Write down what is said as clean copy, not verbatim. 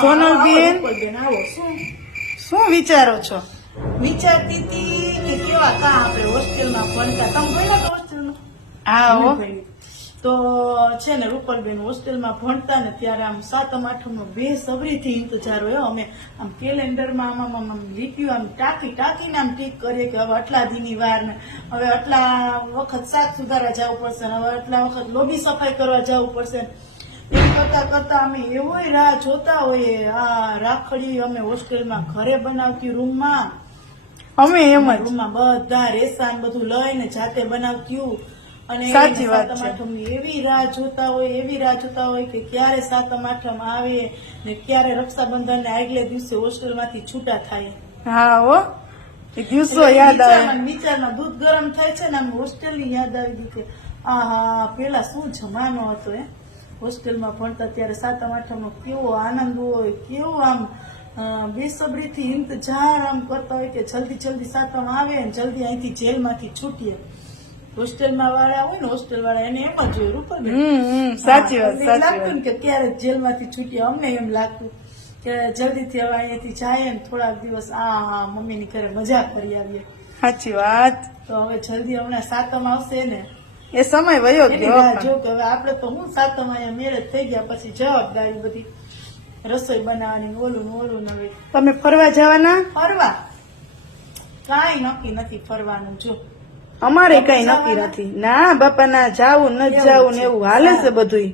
સોનલબેન આવો શું વિચારો છો? વિચારતી હતી કે કેવા કા આપણે હોસ્ટેલમાં ભણતા. તમે ભણ્યા તો હોસ્ટેલમાં? હા હો. તો છે ને રૂપલબેન હોસ્ટેલમાં ભણતા ને ત્યારે આમ 7મ 8મનો બેસબરીથી ઇંતજાર હોય. અમે આમ કેલેન્ડરમાં આમ લીટ્યું આમ ટાંકીને આમ ટીક કરીએ કે હવે આટલા દીની વાર ને હવે આટલા વખત શાક સુધારવા જવું પડશે ને હવે આટલા વખત લોબી સફાઈ કરવા જવું પડશે. એમ કરતા અમે એવોય રાહ જોતા હોઈએ. આ રાખડી અમે હોસ્ટેલમાં ઘરે બનાવતી રૂમમાં. અમે એમ જ રૂમમાં બધા રેસાન બધું લઈને જાતે બનાવતી. અને સાચી વાત છે. 7મ 8મની એવી રાહ જોતા હોય કે ક્યારે 7મ 8મ આવે ને ક્યારે રક્ષાબંધન ને આગલે દિવસે હોસ્ટેલમાંથી છૂટા થાય. હા હો, એ દિવસો યાદ આવે. વિચારમાં દૂધ ગરમ થાય છે ને આમ હોસ્ટેલની યાદ આવી ગઈ કે આહા પેલા શું જમાનો હતો હોસ્ટેલમાં ભણતા ત્યારે 7મ 8મનો કેવો આનંદ હોય, કેવો આમ બેસબરીથી ઇંતજાર આમ કરતા હોય કે જલ્દી 7મ આવે ને જલ્દી અહીંથી જેલમાંથી છૂટીએ. હોસ્ટેલમાં વાળા હોય ને હોસ્ટેલ વાળા એને એમ જ હોય રૂપલબેન. સાચી વાત લાગતું ને કે ક્યારે જેલમાંથી છૂટીએ. અમને એમ લાગતું કે જલ્દીથી હવે અહીંયાથી જાય ને થોડાક દિવસ મમ્મીની ઘરે મજા કરી આવીએ. સાચી વાત. તો હવે જલ્દી હમણાં 7મ આવશે ને એ સમય વયો ગયો. જો કે હવે આપડે તો હું 7મ અહીંયા મેરેજ થઈ ગયા પછી જવાબદારી બધી રસોઈ બનાવવાની ઓલું ને હવે તમે ફરવા જવાના? ફરવા કાંઈ નક્કી નથી ફરવાનું. જો અમારે કઈ નક્કી નથી. ના બાપા ના, જાવું ન જાવું ને એવું હાલે છે બધું.